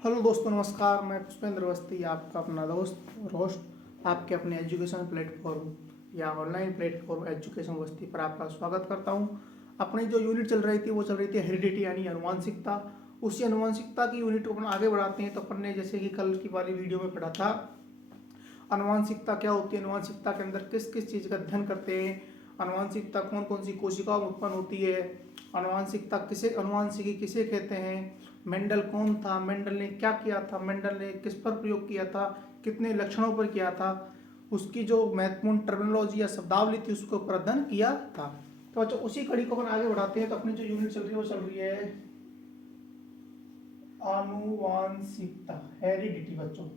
Hello दोस्तों, नमस्कार। मैं पुष्पेंद्र अवस्थी, आपका अपना दोस्त और होस्ट आपके अपने एजुकेशन प्लेटफॉर्म या ऑनलाइन प्लेटफॉर्म एजुकेशन अवस्थी पर आपका स्वागत करता हूं। अपनी जो यूनिट चल रही थी वो चल रही थी हेरिडिटी यानी अनुवांशिकता। उसी अनुवांशिकता की यूनिट को अपन आगे बढ़ाते हैं। तो अपन ने जैसे कि कल की वाली वीडियो में पढ़ा था अनुवांशिकता क्या होती है, अनुवांशिकता के अंदर किस किस चीज़ का अध्ययन करते हैं, अनुवांशिकता कौन कौन सी कोशिकाओं में उत्पन्न होती है, अनुवांशिकता किसे अनुवांशिकी किसे कहते हैं, मेंडल कौन था, मेंडल ने क्या किया था, मेंडल ने किस पर प्रयोग किया था, कितने लक्षणों पर किया था, उसकी जो महत्वपूर्ण टर्मिनोलॉजी या शब्दावली थी उसको ऊपर अध्ययन किया था। तो बच्चों उसी कड़ी को अपन आगे बढ़ाते हैं। तो अपनी जो यूनिट चल रही है वो चल रही है अनुवांशिकता, हेरिडिटी। बच्चों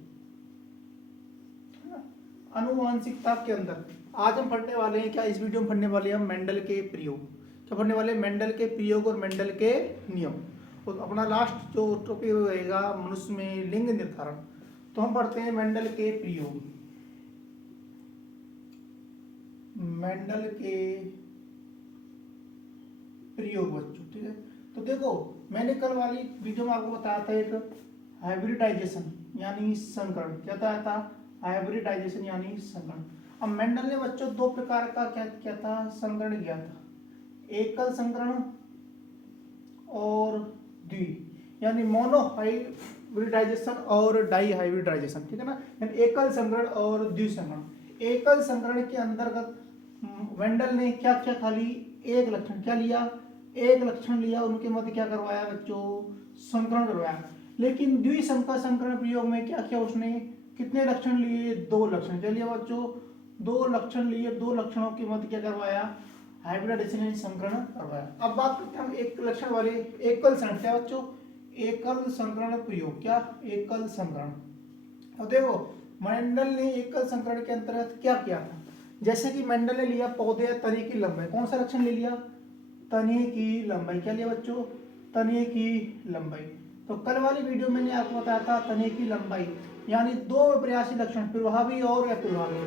अनुवांशिकता के अंदर आज हम पढ़ने वाले हैं, क्या इस वीडियो में पढ़ने वाले हैं हम मेंडल के प्रयोग। क्या पढ़ने वाले हैं? मेंडल के प्रयोग और मेंडल के नियम। तो अपना लास्ट जो टॉपिक रहेगा मनुष्य में लिंग निर्धारण। तो हम पढ़ते हैं मेंडल के प्रयोग। मेंडल के प्रयोग बच्चों, ठीक है। तो देखो, मैंने कल वाली वीडियो में आपको बताया था एक हाइब्रिडाइजेशन यानी संकरण। क्या था? हाइब्रिडाइजेशन यानी संकरण। अब मेंडल ने बच्चों दो प्रकार का क्या किया था? संकरण किया था, एकल संकरण और द्वि यानी मोनो हाइब्रिडाइजेशन और डाई हाइब्रिडाइजेशन, ठीक है ना। यानी एकल संकरण और द्विसंकरण। एकल संकरण के अंतर्गत मेंडल ने क्या क्या खाली एक लक्षण क्या लिया, एक लक्षण लिया, उनके मध्य क्या करवाया बच्चों? संकरण करवाया। लेकिन द्विसंकर संकरण प्रयोग में क्या किया उसने? कितने लक्षण लिए? दो लक्षण। क्या लिया बच्चों? दो लक्षण लिए। दो लक्षणों के मध्य क्या करवाया? हाइब्रिडाइजेशन यानी संकरण करवाया। अब बात करते हैं हम एक लक्षण वाले एकल संकरण। क्या बच्चों? एकल संकरण प्रयोग। क्या? एकल संकरण। अब देखो, मेंडल ने एकल संकरण के अंतर्गत क्या किया था? जैसे कि मेंडल ने लिया पौधे या तने की लंबाई। कौन सा लक्षण ले लिया? तने की लंबाई। क्या लिया बच्चों? तने की लंबाई। तो कल वाली वीडियो में मैंने आपको बताया था तने की लंबाई यानी दो प्रयासी लक्षण, प्रभावी और अप्रभावी।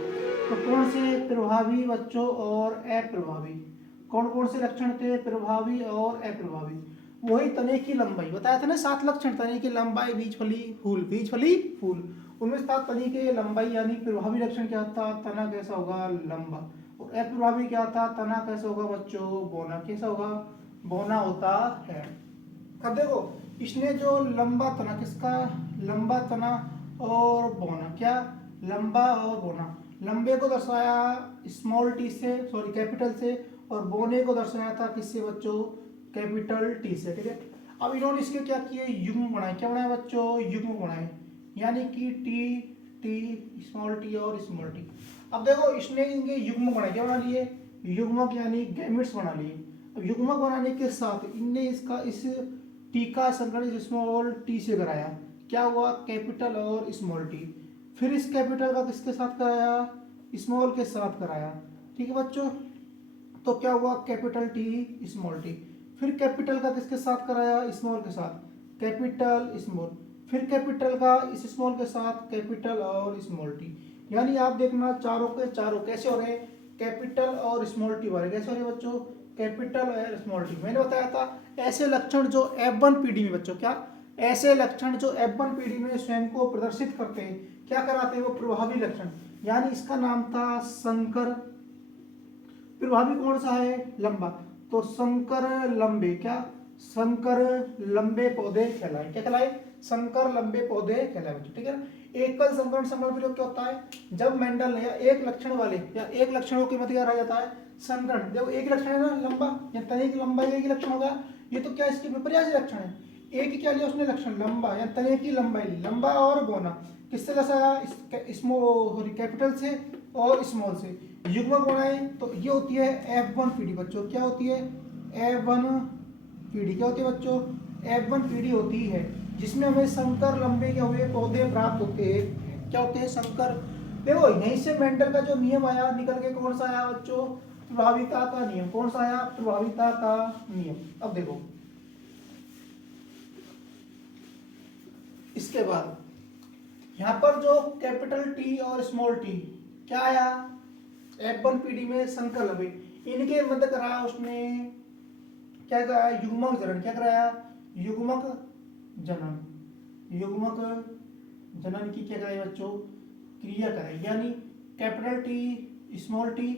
तो कौन से प्रभावी बच्चों और अप्रभावी? कौन कौन से लक्षण थे? प्रभावी और अप्रभावी। वही तने की लंबाई बताया था ना, 7 लक्षण। तने की लंबाई, बीज फली, फूल, बीज फली, फूल। उनमें से था तने की लंबाई यानी प्रभावी लक्षण क्या था? तना कैसा होगा? लंबा। और अप्रभावी क्या था? तना कैसा होगा बच्चों? बौना। कैसा होगा? बौना होता है। अब देखो, इसने जो लंबा तना, किसका? लंबा तना और बौना। क्या? लंबा और बौना। लंबे को दर्शाया स्मॉल टी से, सॉरी कैपिटल से, और बौने को दर्शाया था किससे बच्चों? कैपिटल टी से, ठीक है। अब इन्होंने इसके क्या किए? युग्म बनाए। क्या बनाए बच्चों? युग्म बनाए। यानी कि टी, टी, स्मॉल टी और स्मॉल टी। अब देखो, इसने इनके युग्म बनाए। क्या बना लिए? युग्मक यानी गैमेट्स बना लिए। अब युग्मक बनाने के साथ इनने इसका इस टी का संकरण स्मॉल टी से कराया। क्या हुआ? कैपिटल और स्मॉल टी। फिर इस कैपिटल का किसके साथ कराया? स्मॉल के साथ कराया, ठीक है बच्चों। तो क्या हुआ? Capital T, small T. फिर कैपिटल का किसके साथ कराया? स्मॉल के साथ, कैपिटल, स्मॉल। फिर कैपिटल का इस स्मॉल के साथ कैपिटल और स्मॉल टी। यानी आप देखना चारों के चारों कैसे हो रहे? कैपिटल और स्मॉल टी वाले कैसे हो रहे बच्चों? कैपिटल और स्मॉल टी। मैंने बताया था ऐसे लक्षण जो F1 पीढ़ी में बच्चों, क्या? ऐसे लक्षण जो F1 पीढ़ी में स्वयं को प्रदर्शित करते हैं, क्या कराते हैं? वो प्रभावी लक्षण। यानी इसका नाम था संकर। प्रभावी कौन सा है? लंबा। तो संकर लंबे, क्या? संकर लंबे पौधे कहलाए। क्या कहलाए? संकर लंबे पौधे कहलाए, ठीक है। एकल संकरण संकरण प्रयोग क्या होता है? जब मेंडल ने एक लक्षण वाले या एक लक्षणों के मध्य रहा जाता है संकरण। जब एक लक्षण है ना लंबा, या तने की लंबाई एक ही लक्षण होगा। ये तो क्या इसके विपर्यासी लक्षण है। एक ही क्या लिया उसने लक्षण? लंबा या तने की लंबाई, लंबा और बौना। किससे दर्शाया? सॉरी कैपिटल से और स्मॉल से युग्मक बनाए। तो ये होती है F1 पीढ़ी बच्चों। क्या होती है? F1 पीढ़ी। क्या होती है बच्चों? F1 पीढ़ी होती है जिसमें हमें संकर लंबे क्या हुए पौधे प्राप्त होते हैं। क्या होते हैं? संकर। देखो, यहीं से मेंडल का जो नियम आया निकल के, कौन सा आया बच्चों? प्रभाविता का नियम। कौन सा आया? प्रभाविता का नियम। अब देखो, इसके बाद यहाँ पर जो कैपिटल टी और स्मॉल टी क्या आया? F1 पीढ़ी में संकर लंबे, इनके मध्य कराया उसने क्या कराया? युग्मक जनन। क्या कराया? युग्मक जनन। युग्मक जनन की क्या कराए बच्चों, क्रिया कराए, यानी कैपिटल टी स्मॉल टी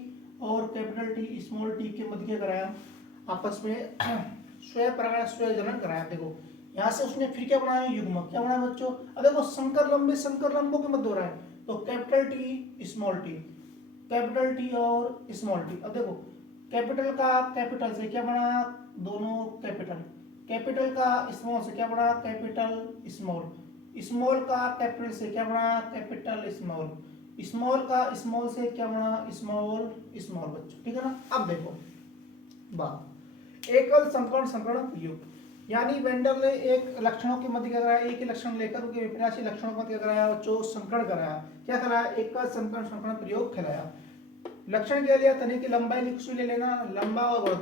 और कैपिटल टी स्मॉल टी के मध्य क्या कराया, आपस में स्वयं परागण स्वयं जनन कराया। देखो यहाँ से उसने फिर क्या बनाया, युग्मक, क्या बनाया बच्चों, अब देखो संकर लंबों के मध्य हो रहा है, तो capital T small T, capital T और स्मॉल टी। अब देखो कैपिटल का कैपिटल से क्या बना, दोनों कैपिटल, कैपिटल का स्मॉल से क्या बना, कैपिटल स्मॉल, स्मॉल का कैपिटल से क्या बना, कैपिटल स्मॉल, स्मॉल का स्मॉल से क्या बना, स्मॉल स्मॉल बच्चों, ठीक है ना। अब देखो बात एकल संकरण संकरण प्रयोग, यानी वेंडर ने एक लक्षणों के मध्य क्या कराया, एक ही लक्षण लेकर उनके विपरीत लक्षणों का क्या कराया बच्चों, संकरण कराया, क्या कराया, एकल संकरण संकरण प्रयोग कराया। लक्षण क्या लिया, तने की लंबाई कुछ भी ले लेना, लंबा और बढ़,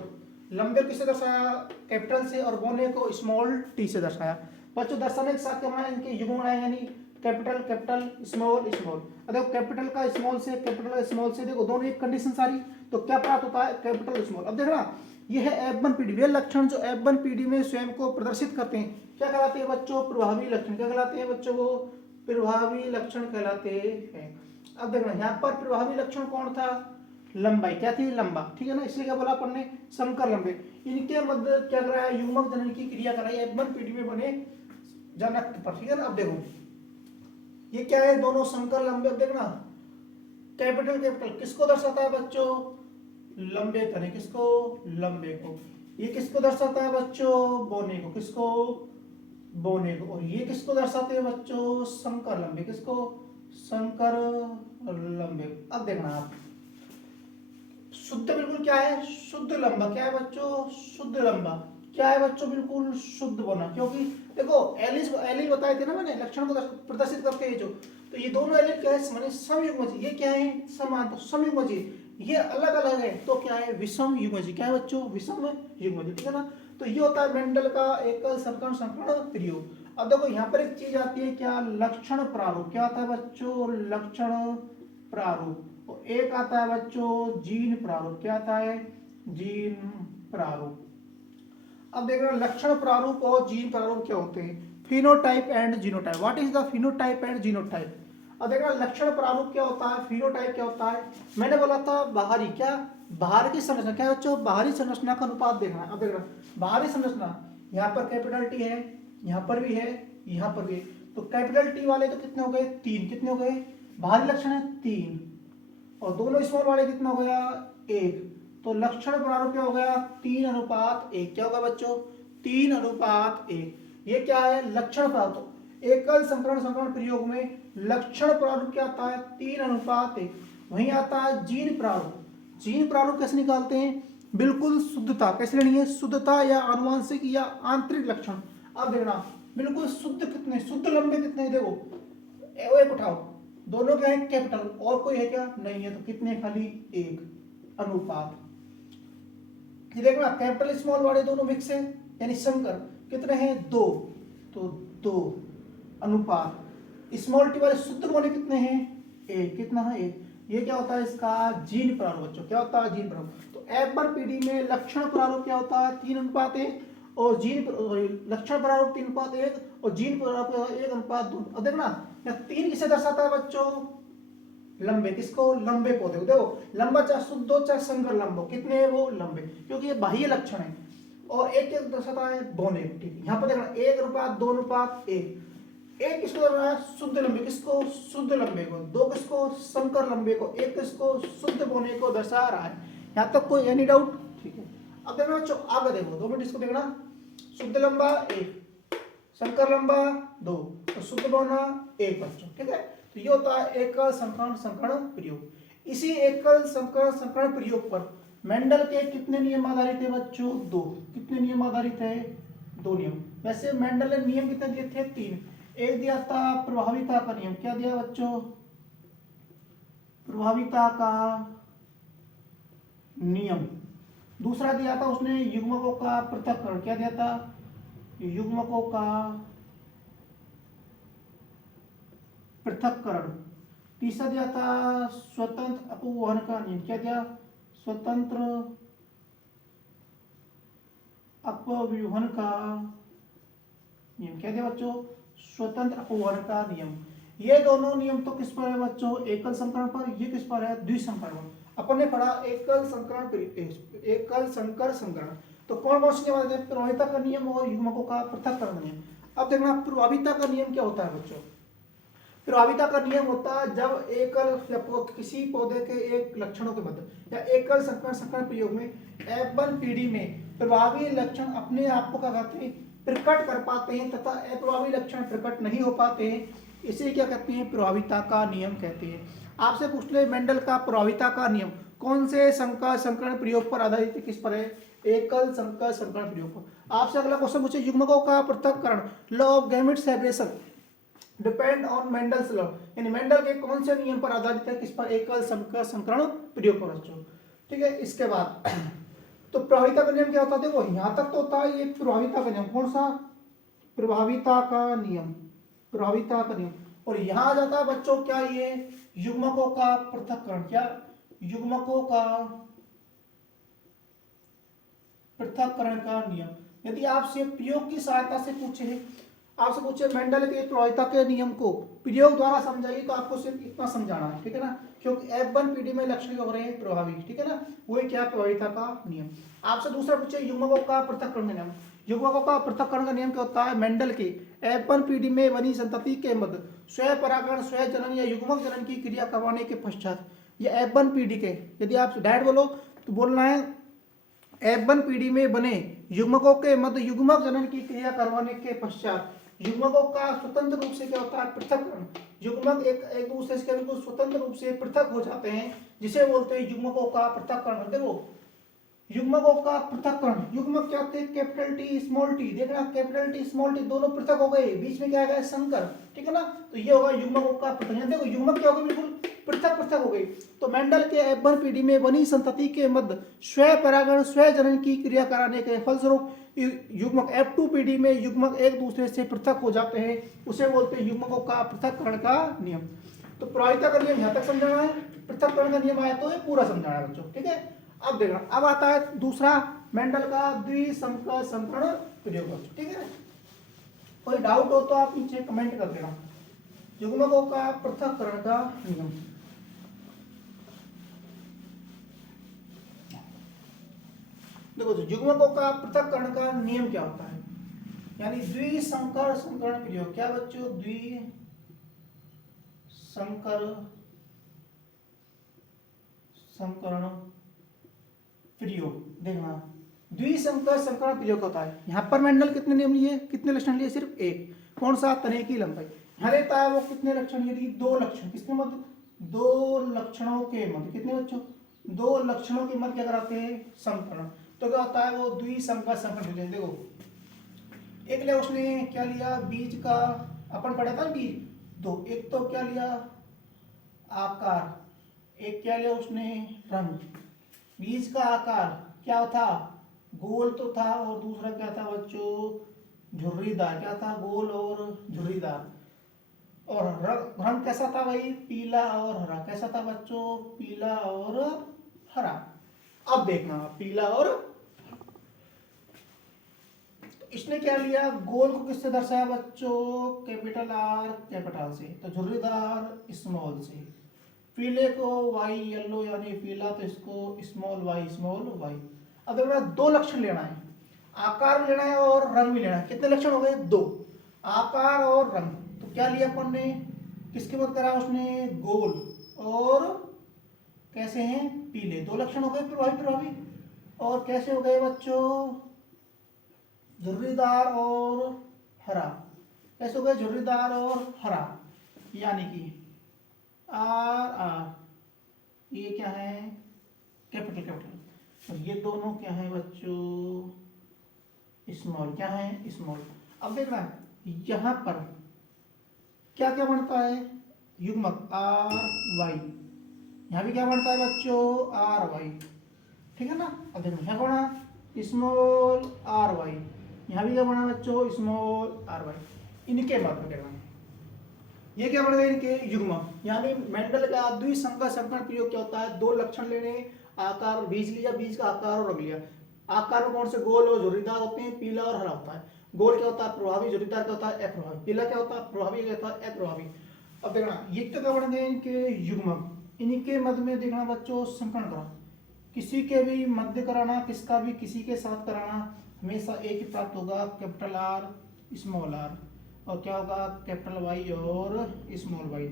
लंबे किसे दर्शाया, कैपिटल से, और बोने को स्मॉल टी से दर्शाया। बच्चों दर्शाने के साथ क्या बनाया, इनके युग्म बनाए, यानी कैपिटल कैपिटल स्मॉल स्मॉल। देखो कैपिटल का स्मॉल से, कैपिटल का स्मॉल से, देखो दोनों एक कंडीशन सारी, तो क्या प्राप्त होता है, कैपिटल स्मॉल। अब देखना यह है F1 PD, वे लक्षण जो F1 PD में स्वयं को प्रदर्शित करते हैं, क्या कहलाते हैं बच्चों, प्रभावी लक्षण। क्या कहलाते हैं बच्चों, वो प्रभावी लक्षण कहलाते हैं। अब देखना यहाँ पर प्रभावी लक्षण कौन था, लंबाई, क्या थी, लंबा, ठीक है ना, इसलिए क्या बोला अपन ने, संकर लंबे। इनके मध्य क्या कराया, युग्मक जनन की क्रिया कराई F1 PD में बने जनक पर, ठीक है ना। अब देखो ये क्या है, दोनों संकर लंबे। अब देखना कैपिटल कैपिटल किसको दर्शाता है बच्चों, लंबे तने, किसको, लंबे को। ये किसको दर्शाता है बच्चों, बोने को, किसको, बोने को। और ये किसको दर्शाते हैं बच्चों, संकर लंबे, किसको, संकर लंबे। अब देखना आप शुद्ध बिल्कुल क्या है, शुद्ध लंबा, क्या है बच्चों, शुद्ध लंबा, क्या है बच्चों, बिल्कुल शुद्ध बोना। क्योंकि देखो एलिस बताए थे ना मैंने, लक्षण को प्रदर्शित करते हैं जो, तो ये दोनों एलिस क्या है, माने समयुग्मजी, ये क्या है, समान, तो समयुग्मजी, ये अलग अलग है तो क्या है, विषम युग्मजी, क्या है बच्चों, विषम युग्मजी, ठीक है ना। तो ये होता है मेंडल का एकल संकरण संकरण प्रयोग। अब देखो यहाँ पर एक चीज आती है क्या, लक्षण प्रारूप, क्या आता है बच्चों, लक्षण प्रारूप। और एक आता है बच्चों जीन प्रारूप, क्या आता है, जीन प्रारूप। अब देख रहे हैं लक्षण प्रारूप और जीन प्रारूप क्या होते हैं, phenotype and genotype. What is the phenotype and genotype. अब देख रहे हैं लक्षण प्रारूप क्या होता है, फिनोटाइप क्या होता है। मैंने बोला था बाहरी, क्या, बाहर की संरचना, क्या बच्चों, बाहरी संरचना का अनुपात देखना है। अब देख रहे हैं बाहरी संरचना, यहाँ पर कैपिटल टी है, यहाँ पर भी है, यहाँ पर भी है, तो कैपिटल टी वाले तो कितने हो गए, तीन, कितने हो गए, बाहरी लक्षण है तीन, और दोनों स्मॉल वाले कितना हो गया, एक। तो लक्षण प्रारूप क्या हो गया, 3:1। क्या होगा बच्चों, 3:1। ये क्या है, लक्षण प्रारूप। एकल संकरण संकरण प्रयोग में लक्षण प्रारूप क्या आता है, 3:1। वहीं आता है जीन प्रारूप। जीन प्रारूप कैसे निकालते हैं, बिल्कुल शुद्धता कैसे लेनी है, शुद्धता या आनुवंशिक या आंतरिक लक्षण। अब देखना बिल्कुल शुद्ध कितने, शुद्ध लंबे कितने, देखो एक उठाओ, दोनों क्या है कैपिटल, और कोई है क्या, नहीं है, तो कितने, खाली एक, अनुपात। ये देखना कैपिटल स्मॉल वाले दोनों मिक्स है, यानी संकर, कितने हैं, दो, तो दो, अनुपात। स्मॉल टी वाले शुद्ध वाले कितने हैं, एक, कितना है, एक। ये क्या होता है इसका जीन प्रारूप बच्चों, क्या होता है जीन प्रारूप। तो F1 PD में लक्षण प्रारूप क्या होता है, 3:1, और जीन लक्षण प्रारूप 3:1, और जीन प्रारूप 1:2। अब देखना यहाँ तीन किसे दर्शाता है बच्चों, लंबे, किसको, लंबे पौधे को। देखो लंबा चाहे शुद्ध हो चाहे संकर लंबो, कितने हैं वो, लंबे, क्योंकि ये बाह्य लक्षण है। और एक एक दर्शाता है बोने, ठीक है। यहाँ पर देखना 1:2:1। एक किसको दर्शा रहा है, शुद्ध लंबे, किसको, शुद्ध लंबे को। दो किसको, संकर लंबे को। एक किसको, शुद्ध बोने को दर्शा रहा है। यहाँ तक कोई एनी डाउट, ठीक है। अब देखना बच्चों आगे देखो, 2 मिनट इसको देखना, शुद्ध लंबा 1, संकर लंबा 2, तो शुद्ध बोना 1 बच्चों, ठीक है। तो ये होता है एकल संकरण संकरण प्रयोग। इसी एकल संकरण संकरण प्रयोग पर मेंडल के कितने नियम आधारित है बच्चों, 2। कितने नियम आधारित है, 2 नियम। वैसे मेंडल ने नियम कितने दिए थे, 3। एक दिया था प्रभाविता का नियम, क्या दिया बच्चों, प्रभाविता का नियम। दूसरा दिया था उसने युग्मकों का पृथक्करण, क्या दिया था, युग्मकों का पृथक्करण। तीसरा दिया था स्वतंत्र अपवहन का नियम, क्या दिया, स्वतंत्र अपव्यूहन का नियम। क्या दिया बच्चों, स्वतंत्र अपवर्ग का नियम। ये दोनों नियम तो किस पर है बच्चों, एकल संकरण पर। ये किस पर है, द्विसंकरण पर। अपन ने पढ़ा एकल संकर संकरण। तो कौन से नियम आते हैं, प्रभाविता का नियम और युग्मकों का पृथक्करण नियम। अब देखना प्रभाविता का नियम क्या होता है बच्चों। प्रभाविता का नियम होता है जब एकल या किसी पौधे के एक लक्षणों के मध्य या एकल संकरण संकरण प्रयोग में F1 पीढ़ी में प्रभावी लक्षण अपने आप को क्या कहते हैं, प्रकट कर पाते हैं तथा अप्रभावी लक्षण प्रकट नहीं हो पाते हैं, इसे क्या कहते हैं, प्रभाविता का नियम कहते हैं। आपसे पूछ ले मेंडल का प्रभाविता का नियम कौन से संकर संकरण प्रयोग पर आधारित, किस पर है, एकल संकर संकरण प्रयोग पर। आपसे अगला क्वेश्चन पूछे युग्मकों का पृथक्करण, law of gamete separation depend on Mendel's law, यानी मेंडल के कौन से नियम पर आधारित है, किस पर, एकल संकर संकरण प्रयोग पर बच्चों। ठीक है, इसके बाद तो प्रभाविता का नियम क्या होता है, देखो यहां तक तो होता है ये प्रभाविता का नियम। कौन सा, प्रभाविता का नियम, प्रभाविता का नियम। और यहां आ जाता है बच्चों क्या, ये युग्मकों का पृथक्करण। क्या, युग्मकों का पृथक्करण का नियम। यदि आपसे प्रयोग की सहायता से पूछे, आपसे पूछे मेंडल के प्रभाविता के नियम को प्रयोग द्वारा समझाइए, तो आपको सिर्फ इतना समझाना है, ठीक है ना, क्योंकि F1 पीढ़ी में लक्षण हो रहे हैं प्रभावी, ठीक है ना, वही क्या, प्रभाविता का नियम। आपसे दूसरा पूछे युग्मकों का पृथक्करण का नियम। युग्मकों का पृथक्करण का नियम क्या होता है, मेंडल के F1 पीढ़ी में बनी संतति के मध्य स्वपरागण, स्वजनन या युग्मक जनन की क्रिया करवाने के पश्चात, ये F1 पीढ़ी के, यदि आप डायरेक्ट बोलो तो बोलना है F1 पीढ़ी में बने युग्मकों के मध्य युग्मक जनन की क्रिया करवाने के पश्चात युग्मकों का स्वतंत्र रूप से क्या होता है, पृथक्करण। युग्मक एक दूसरे से बिल्कुल स्वतंत्र रूप से पृथक हो जाते हैं, जिसे बोलते हैं युग्मकों का पृथक्करण। देखो युग्मकों का पृथक्करण, युग्मक क्या होते हैं, कैपिटल टी स्मॉल टी, देखना कैपिटल टी स्मॉल टी दोनों पृथक हो गए, बीच में क्या आ गया, संकर, ठीक है ना, तो ये होगा युग्मकों का पृथक्करण। देखो युग्मक क्या हो गए, बिल्कुल पृथक पृथक हो गई। तो मेंडल के F1 पीढ़ी में बनी संतति के मध्य स्वपरागण, स्वजनन की क्रिया कराने के फलस्वरूप युग्मक F2 पीढ़ी में युग्मक एक दूसरे से पृथक हो जाते हैं, उसे बोलते हैं युग्मकों का पृथक्करण का नियम। तो प्रभाविता का नियम यहां तक समझाना है, पृथक्करण का नियम आया तो ये पूरा समझाना है बच्चों, ठीक है। अब देखना, अब आता है दूसरा मेंडल का द्विसंकर संकरण प्रयोग, ठीक है। कोई डाउट हो तो आप नीचे कमेंट कर देना। युग्मकों का पृथक्करण का नियम, देखो युग्मकों का पृथक्करण का नियम क्या होता है, यानी द्विसंकर संकरण प्रयोग। क्या बच्चों, द्विसंकर संकरण प्रयोग। देखना द्विसंकर संकरण प्रयोग होता है, यहाँ पर मेंडल कितने नियम लिए, कितने लक्षण लिए, सिर्फ एक, कौन सा, तने की लंबाई। यहाँ लेता है वो कितने लक्षण, यदि दो लक्षण, किसके मध्य, दो लक्षणों के मध्य, कितने बच्चों, दो लक्षणों के मध्य क्या कराते हैं, संकरण। तो क्या होता है वो द्विसंकर संकरण प्रयोग। देखो एक लिया उसने क्या लिया, बीज का, अपन पढ़ा था बीज दो, एक तो क्या लिया आकार, एक क्या लिया उसने रंग। बीज का आकार क्या था, गोल तो था, और दूसरा क्या था बच्चों, झुर्रीदार, क्या था, गोल और झुर्रीदार। और रंग कैसा था भाई, पीला और हरा, कैसा था बच्चों, पीला और हरा। अब देखना पीला और, तो इसने क्या लिया, गोल को किससे दर्शाया बच्चों, कैपिटल आर कैपिटल से, तो झुर्रीदार स्मॉल से। पीले को वाई येलो यानी पीला, तो इसको स्मॉल वाई स्मॉल वाई। अब देखना दो लक्षण लेना है, आकार भी लेना है और रंग भी लेना है। कितने लक्षण हो गए, दो, आकार और रंग। तो क्या लिया अपन ने, किसके मत करा उसने, गोल और कैसे हैं, पीले, दो लक्षण हो गए प्रभावी प्रभावी। और कैसे हो गए बच्चों, झुर्रीदार और हरा, कैसे हो गए, झुर्रीदार और हरा, यानी कि आर आर, ये क्या है, कैपिटल कैपिटल, और ये दोनों क्या है बच्चों, स्मॉल, क्या है, स्मॉल। अब देखना यहां पर क्या क्या बनता है, युग्मक आर वाई, यहां भी क्या बनता है बच्चों, आर वाई, ठीक है ना। अब देखो यहां बना स्मॉल आर वाई, यहां भी क्या बना बच्चों, स्मॉल आर वाई, इनके मध्य देखना ये क्या बन गए, इनके युग्मक। यानी मेंडल का द्विसंकर संकरण प्रयोग क्या होता है, दो लक्षण लेने, आकार, बीज लिया, बीज का आकार और रंग लिया। आकार में कौन से, गोल और झुर्रीदार होते हैं, पीला और हरा होता है। गोल क्या होता है प्रभावी, जोड़ीदार क्या होता है अप्रभावी, पीला क्या होता है प्रभावी, क्या होता है अप्रभावी। अब देखना ये तो क्या बन गए इनके युग्मक, इनके मध्य में देखना बच्चों संकरण करा, किसी के भी मध्य कराना, किसका भी किसी के साथ कराना, हमेशा एक ही प्राप्त होगा, कैपिटल आर स्मॉल आर, और क्या होगा कैपिटल वाई और स्मॉल वाई।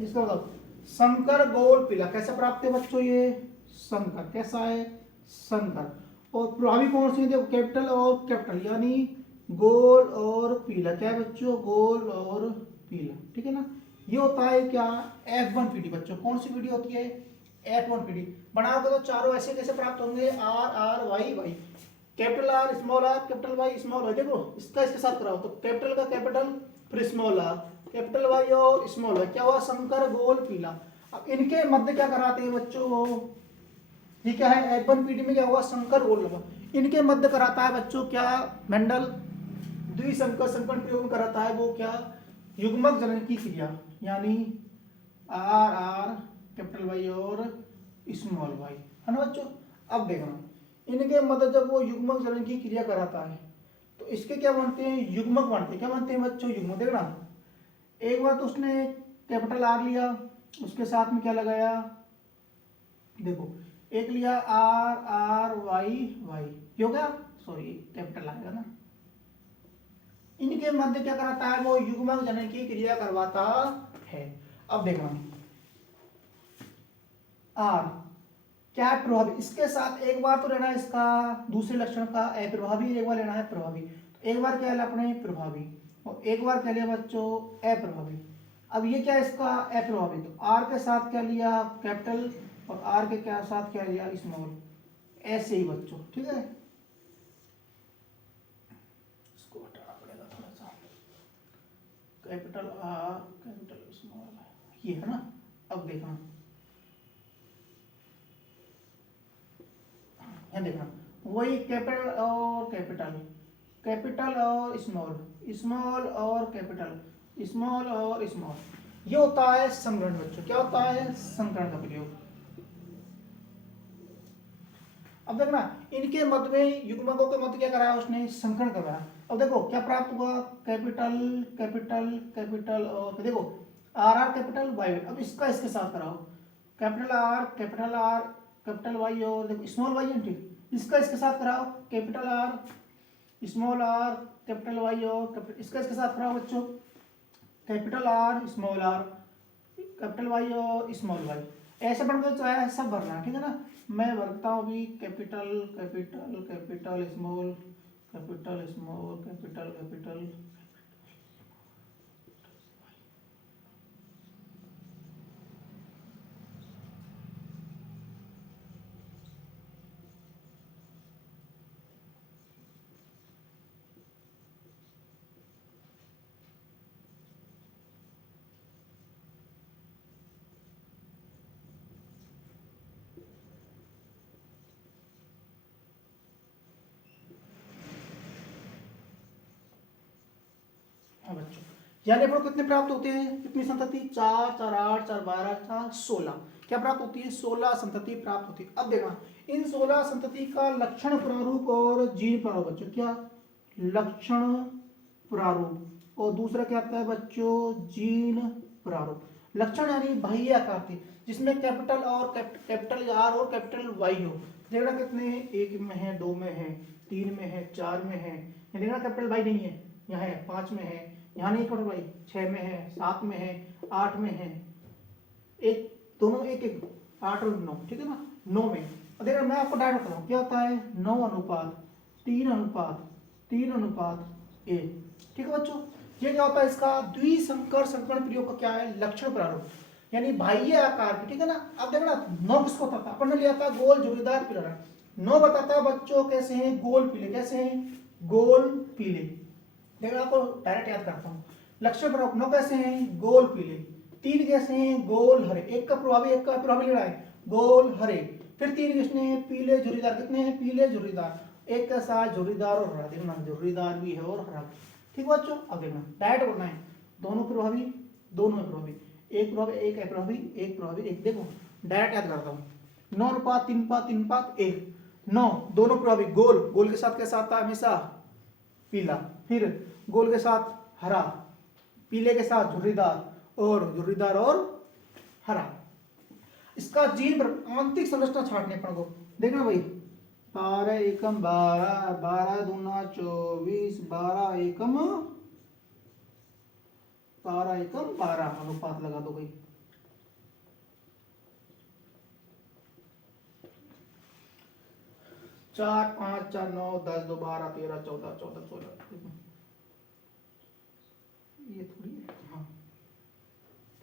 इसका मतलब संकर गोल पीला कैसे प्राप्त है बच्चों, ये संकर कैसा है संकर। और प्रभावी कौन सी है, देखो कैपिटल और कैपिटल यानी गोल और पीला, क्या है बच्चों गोल और पीला, ठीक है ना। ये होता है क्या F1 पीडी बच्चों, कौन सी पीडी होती है F1 पीडी। बनाओगे तो चारों ऐसे कैसे प्राप्त होंगे, R R Y Y, capital R small R capital Y small Y. देखो इसका इसके साथ कराओ तो कैपिटल का कैपिटल फिर स्मॉल आर कैपिटल वाई और स्मॉल वाई, क्या हुआ संकर गोल पीला। अब इनके मध्य क्या कराते हैं बच्चों, ये क्या है F1 पीडी में क्या हुआ संकर गोल लगा, इनके मध्य कराता है बच्चों क्या मेंडल द्विसंकर संकरण प्रयोग में कराता है वो क्या युग्मक जनन की क्रिया, यानी आर आर कैपिटल वाई और स्मॉल वाई, है ना बच्चों। अब देखना इनके मध्य जब वो युग्मक जनन की क्रिया कराता है तो इसके क्या बनते हैं युग्मक बनते हैं, क्या बनते हैं बच्चों युग्मक। देखना एक बार तो उसने कैपिटल आर लिया, उसके साथ में क्या लगाया, देखो एक लिया आर आर वाई वाई, ये हो गया सॉरी कैपिटल आएगा ना, इनके मध्य क्या कराता है वो युग्मक जनन की क्रिया करवाता है। अब देखना आर क्या है प्रभावी, इसके साथ एक बार तो लेना है इसका दूसरे लक्षण का अप्रभावी, एक बार लेना है प्रभावी, तो एक बार क्या लिया अपने प्रभावी और एक बार क्या लिया बच्चों अप्रभावी। अब ये क्या है इसका अप्रभावी, तो आर के साथ क्या लिया कैपिटल और आर के क्या साथ क्या लिया स्मॉल, ऐसे ही बच्चों, ठीक है। इसको हटाना पड़ेगा थोड़ा सा, कैपिटल आर कैपिटल स्मॉल ये है ना। अब देखना यहाँ देखना वही कैपिटल और कैपिटल, कैपिटल और स्मॉल, स्मॉल और कैपिटल, स्मॉल और स्मॉल, ये होता है संकरण बच्चों, क्या होता है संकरण का प्रयोग। अब देखना इनके मध्य में युग्मकों के मध्य क्या कराया उसने संकरण कराया। अब देखो क्या प्राप्त हुआ कैपिटल कैपिटल कैपिटल और देखो आर आर कैपिटल वाई, अब इसका इसके साथ कराओ कैपिटल आर कैपिटल वाई और देखो स्मॉल वाई है, ठीक इसका इसके साथ कराओ capital R small R capital Y और कैपिटल इसका इसके साथ कराओ बच्चों capital R small R capital Y और स्मॉल वाई, ऐसे बन के चाहे सब भरना है, ठीक है ना। मैं भरता हूँ अभी capital capital capital small capital small capital capital. बच्चों यानी अपन कितने प्राप्त होते हैं, कितनी संतति 4 4 8 4 12 4 16 क्या प्राप्त होती है 16 संतति प्राप्त होती है। अब देखना इन 16 संतति का लक्षण प्रारूप और जीन प्रारूप बच्चों, क्या लक्षण प्रारूप और दूसरा क्या आता है बच्चों जीन प्रारूप। लक्षण यानी बाह्य आकृति जिसमें कैपिटल और कैपिटल आर और कैपिटल वाई हो, देखना कितने 1 में है 2 में है 3 में है 4 में है, देखना कैपिटल वाई नहीं है यहाँ है 5 में है, यहाँ नहीं कैपिटल वाई 6 में है 7 में है 8 में है, एक दोनों एक एक 8 और 9, ठीक है ना 9 में। देखना मैं आपको डायरेक्ट बताऊँ क्या होता है 9 अनुपात 3 अनुपात 3 अनुपात 1, ठीक है बच्चों। ये क्या होता है इसका द्विसंकर संकरण प्रयोग का क्या है लक्षण प्रारूप यानी बाह्य आकार की, ठीक है ना। अब देखना 9 किसको बताता अपन ने लिया था गोल जोड़ीदार पीला, 9 बताता है बच्चों कैसे हैं गोल पीले, कैसे हैं गोल पीले। देखना आपको डायरेक्ट याद करता हूँ लक्षण प्रारूप 9 कैसे हैं गोल पीले, 3 कैसे हैं गोल हरे, एक का प्रभावी एक का प्रभावी ले रहा है गोल हरे, फिर 3 किसने हैं पीले झुर्रीदार, कितने हैं पीले झुर्रीदार, एक का साथ झुर्रीदार और हरा, देखना झुर्रीदार भी है और हरा, ठीक बच्चों। अब देखना डायरेक्ट करना है दोनों प्रभावी दोनों प्रभावी, एक प्रभावी एक अप्रभावी एक प्रभावी एक, देखो डायरेक्ट याद करता हूँ 9 अनुपात 3 अनुपात 3 अनुपात 1, 9 दोनों प्रभावी गोल, गोल के साथ कैसा आता है हमेशा पीला, फिर गोल के साथ हरा, पीले के साथ झुर्रीदार और हरा। इसका जीन आंतरिक संरचना छाटने पर को देखना भाई, 12 एकम 12, 12 दूना 24, 12 एकम 12 अनुपात लगा दो भाई। चार 5 4 9 10 2 12 13 14 14 16, ये थोड़ी है, हाँ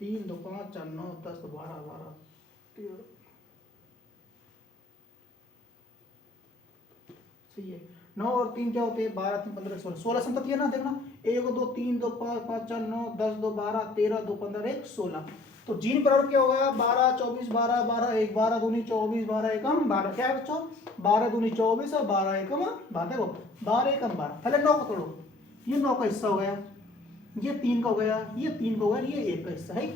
3 2 5 4 9 10 12 12 13, सही है। 9 और 3 क्या होते हैं, 12 3 15 16, 16 संतति है ना, देखना 1 2 3 2 5 5 4 9 10 2 12 13 2 15 1 16। तो जीन प्रारूप क्या होगा, 12 24 12 12 1 12 दूनी 24 12 एकम 12, क्या है बच्चों 12 दूनी 24 और 12 एकम 12, देखो 12 एकम 12, पहले 9 को तोड़ो, ये 9 का हिस्सा हो गया, ये 3 का हो गया, ये 3 का हो गया, ये 1 का हिस्सा है,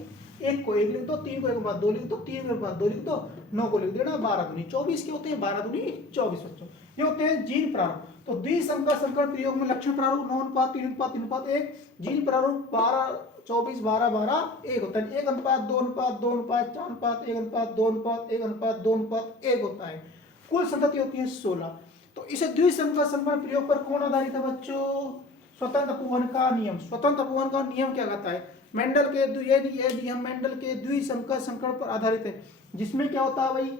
1 को 1 लिख दो, 3 को 1 के बाद 2 लिख दो, 3 के बाद 2 लिख दो, 9 को लिख देना, 12 दूनी 24 के होते हैं, 12 दूनी 24 बच्चों, ये होते हैं जीन प्रारूप। तो द्विसंकर संकरण प्रयोग में लक्षण प्रारूप 9 अनुपात 3 अनुपात 3 अनुपात 1, जीन प्रारूप 12 24 12 12 1 होता है, 1 अनुपात 2 अनुपात 2 अनुपात 4 अनुपात 1 अनुपात 2 अनुपात 1 अनुपात 2 अनुपात 1 होता है। कुल संतति होती है 16। तो इसे द्विसंकर संकरण प्रयोग पर कौन आधारित है बच्चों, स्वतंत्र अपवहन का नियम। स्वतंत्र अपवहन का नियम क्या कहता है, मेंडल के ये नियम मेंडल के द्विसंकर संकरण पर आधारित है, जिसमें क्या होता है भाई,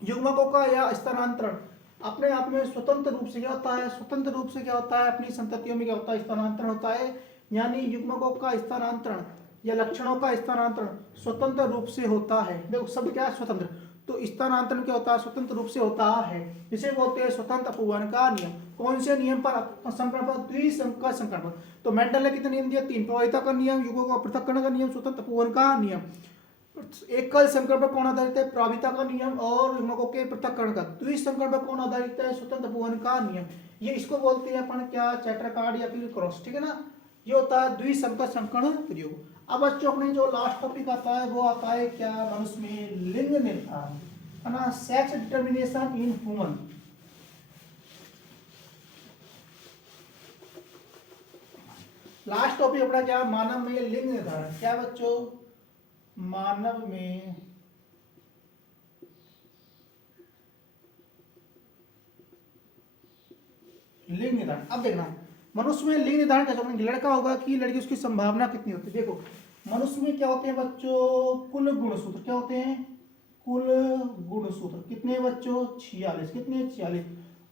युग्मकों का या स्थानांतरण अपने आप में स्वतंत्र रूप से क्या होता है, स्वतंत्र रूप से क्या होता है, अपनी संततियों में क्या होता है, स्थानांतरण होता है, यानी युग्मकों का स्थानांतरण या लक्षणों का स्थानांतरण स्वतंत्र रूप से होता है। देखो शब्द क्या है, स्वतंत्र, तो स्थानांतरण क्या होता है, स्वतंत्र रूप से होता है, जिसे बोलते हैं स्वतंत्र अपवहन का नियम। कौन से नियम पर, संकरण पर, द्विसंकर संकरण पर। तो मेंडल ने कितने नियम दिए, 3, प्रभाविता का नियम, युग्मकों का पृथक्करण का नियम, स्वतंत्र अपवहन का नियम। एकल संकरण पर कौन आधारित है, प्रभाविता का नियम और युग्मकों के पृथक्करण का। द्विसंकरण पर कौन आधारित है, स्वतंत्र अपवहन का नियम। ये इसको बोलते हैं अपन क्या, चैटर कार्ड या फिर क्रॉस, ठीक है ना, ये होता है द्विसंकर संकरण प्रयोग। अब बच्चों अपने जो लास्ट टॉपिक आता है वो आता है क्या, मनुष्य में लिंग निर्धारण, है ना, sex determination in human. Last topic अपना क्या, मानव में लिंग निर्धारण। क्या बच्चों, मानव में लिंग निर्धारण। अब देखना मनुष्य में लिंग निर्धारण कैसे होगा, लड़का होगा कि लड़की, उसकी संभावना कितनी होती है। देखो मनुष्य में क्या होते हैं बच्चों, कुल गुणसूत्र क्या होते हैं, कुल गुणसूत्र कितने बच्चों, 46, कितने 46,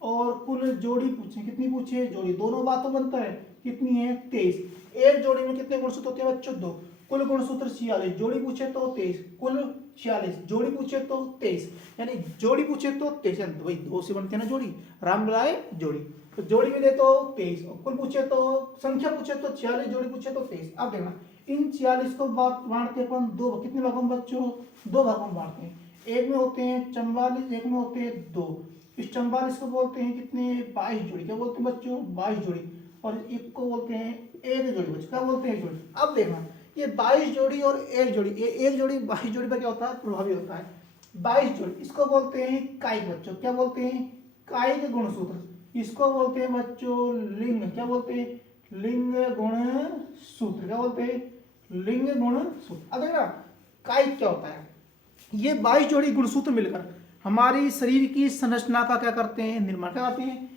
और कुल जोड़ी पूछे, कितनी पूछे, जोड़ी, दोनों बातों बनता है, कितनी है 23। एक जोड़ी में कितने गुणसूत्र होते हैं बच्चों, 2, कुल गुणसूत्र 46, जोड़ी पूछे तो 23, कुल 46, जोड़ी पूछे तो 23, यानी जोड़ी पूछे तो 23, भाई 2 से बनते हैं ना जोड़ी, राम लाए जोड़ी, तो जोड़ी मिले तो 23, और कुल पूछे तो, संख्या पूछे तो 46, जोड़ी पूछे तो 23। अब देखना इन 46 को बांटते अपन 2, कितने भागों में बच्चों, 2 भागों में बांटते हैं। एक में होते हैं 44, एक में होते हैं 2। इस 44 को बोलते हैं कितने, 22 जोड़ी, क्या बोलते हैं बच्चों, 22 जोड़ी, और एक को बोलते हैं एक जोड़ी बच्चों, क्या बोलते हैं, एक जोड़ी। अब देखना ये 22 जोड़ी और एक जोड़ी, ये एक जोड़ी 22 जोड़ी पर क्या होता है, प्रभावी होता है। 22 जोड़ी इसको बोलते हैं कायिक बच्चों, क्या बोलते हैं, कायिक गुणसूत्र। इसको बोलते हैं बच्चों लिंग, क्या बोलते हैं, लिंग गुण सूत्र, क्या बोलते हैं, लिंग गुण सूत्र। अब देखना कायिक क्या होता है, ये 22 जोड़ी गुणसूत्र मिलकर हमारी शरीर की संरचना का क्या करते हैं, निर्माण क्या करते हैं।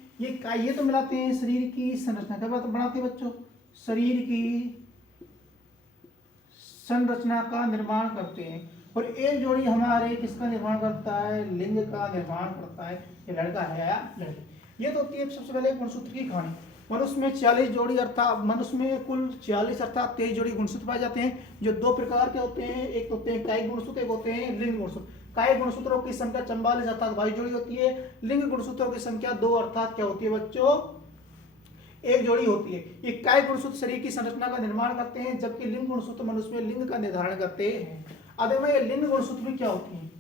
ये तो मिलाते हैं शरीर की संरचना, क्या बनाते हैं बच्चों, शरीर की संरचना का निर्माण करते हैं। और एक जोड़ी हमारे किसका निर्माण करता है, लिंग का निर्माण करता है, ये लड़का है या लड़की। ये तो होती है सबसे पहले गुणसूत्र की कहानी। मनुष्य में 46 जोड़ी अर्थात मनुष्य में कुल 46 अर्थात 23 जोड़ी गुणसूत्र पाए जाते हैं, जो 2 प्रकार के होते हैं, एक होते हैं कायिक गुणसूत्र, एक होते हैं लिंग गुणसूत्र। कायिक गुणसूत्रों की संख्या 44 अर्थात 22 जोड़ी होती है, लिंग गुणसूत्रों की संख्या 2 अर्थात क्या होती है बच्चों, 1 जोड़ी होती है। ये कायिक गुणसूत्र शरीर की संरचना का निर्माण करते हैं, जबकि लिंग गुणसूत्र मनुष्य में लिंग का निर्धारण करते हैं। अब देखो ये लिंग गुणसूत्र भी क्या होती है,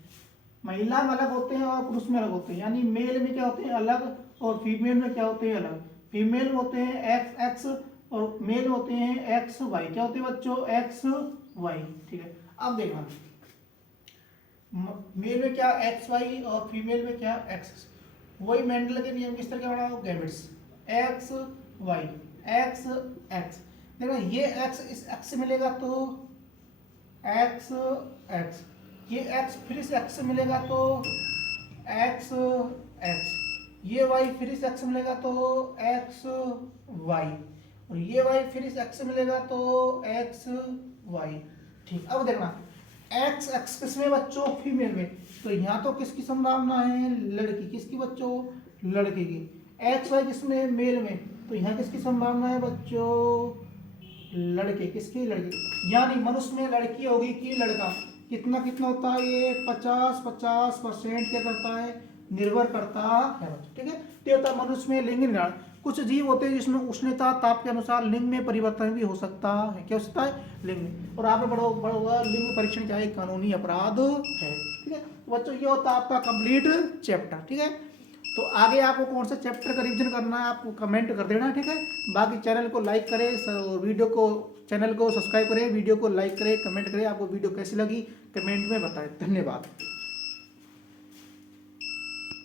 महिला में अलग होते हैं और पुरुष में अलग होते हैं, यानी मेल में क्या होते हैं अलग और फीमेल में क्या होते हैं अलग। फीमेल में होते हैं एक्स एक्स और मेल में होते हैं एक्स वाई, क्या होते हैं बच्चों, एक्स वाई, ठीक है। अब देखना मेल में क्या एक्स वाई और फीमेल में क्या एक्स, वही मेंडल के नियम किस तरह के बनाओ, gametes, X Y, X X. देखो ये एक्स इस एक्स से मिलेगा तो एक्स एक्स, ये एक्स फिर इस एक्स से मिलेगा तो एक्स एक्स, ये वाई फिर इस एक्स से मिलेगा तो एक्स वाई, और ये वाई फिर इस एक्स से मिलेगा तो एक्स वाई। ठीक, अब देखना एक्स एक्स किसमें बच्चों, फीमेल में, तो यहाँ तो किसकी संभावना है, लड़की, किसकी बच्चों, लड़की की। एक्स वाई किसमें, मेल में, तो यहाँ किसकी संभावना है बच्चों, लड़के, किसकी, लड़की। यानी मनुष्य में लड़की होगी कि लड़का, कितना कितना होता है ये 50-50% क्या करता है, निर्भर करता है बच्चों। ठीक है, तो होता है मनुष्य में लिंग निर्धारण। कुछ जीव होते हैं जिसमें उष्णता ताप के अनुसार लिंग में परिवर्तन भी हो सकता है, क्या हो सकता है, लिंग में। और आपने पढ़ा लिंग परीक्षण क्या है, कानूनी अपराध है। ठीक है बच्चों, ये होता है आपका कंप्लीट चैप्टर। ठीक है, तो आगे आपको कौन सा चैप्टर का रिवीजन करना है आपको कमेंट कर देना। ठीक है, बाकी चैनल को लाइक करें, वीडियो को, चैनल को सब्सक्राइब करें, वीडियो को लाइक करें, कमेंट करें, आपको वीडियो कैसी लगी कमेंट में बताएं। धन्यवाद।